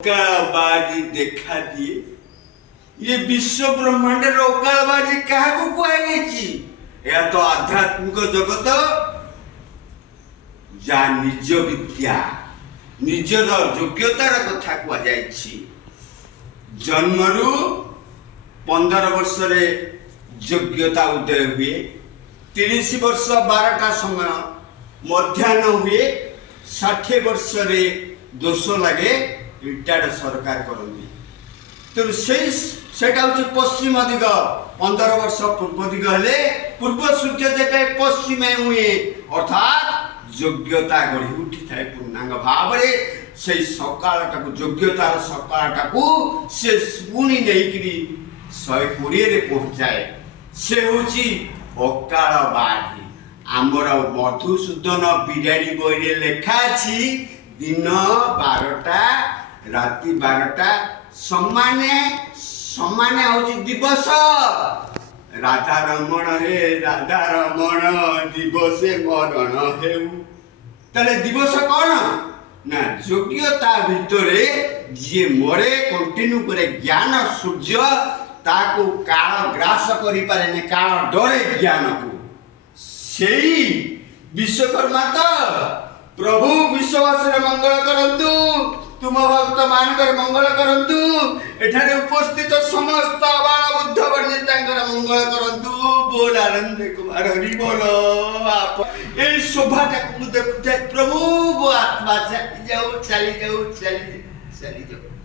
ओकालबाजी देखा दिए ये विश्व ब्रह्मांड ओकालबाजी क्या यह तो आध्यात्मिक जगत जा निज विद्या निजर योग्यतार कथा कहुई जन्मरू 15 वर्ष योग्यता उदय हुए 30 वर्ष 12टा समय मध्याह्न हुए 60 वर्ष दोष लगे रिटायर्ड सरकार करती तेणु सेटा हूँ पश्चिम दिग 15 वर्ष पूर्व दिग हेले पूर्व सूर्य देवे पश्चिम हुए अर्थात योग्यता गढ़ी उठी थाए पूर्णांग भाव से सकाळटा योग्यतार सकाळटा से पुणी नहीं 120 पहुंचाए से हूँ अकालबाजी आमर मधुसूदन बिराड़ी बही लेखा दिन 12टा राति 12टा समाने समाने हूँ दिवस राधा रमण हे राधा रमण दिवसे मरण हेले दिवस कौन ना योग्यता भितर जी मरे कंटिन्यू करे ज्ञान सूर्य ताको काल ग्रास करि पारे काल डरे ज्ञान को सेई विश्वकर्मा तो प्रभु विश्ववासी मंगल करंतु तुम भक्त मानकर मंगल करंतु एठारे उपस्थित समस्त बाल बुद्ध वर्णिता मंगल करंतु बोल आनंद कुमार हरि बोल आप ए शोभाटा को देखुते प्रभु आत्मा चली जाऊ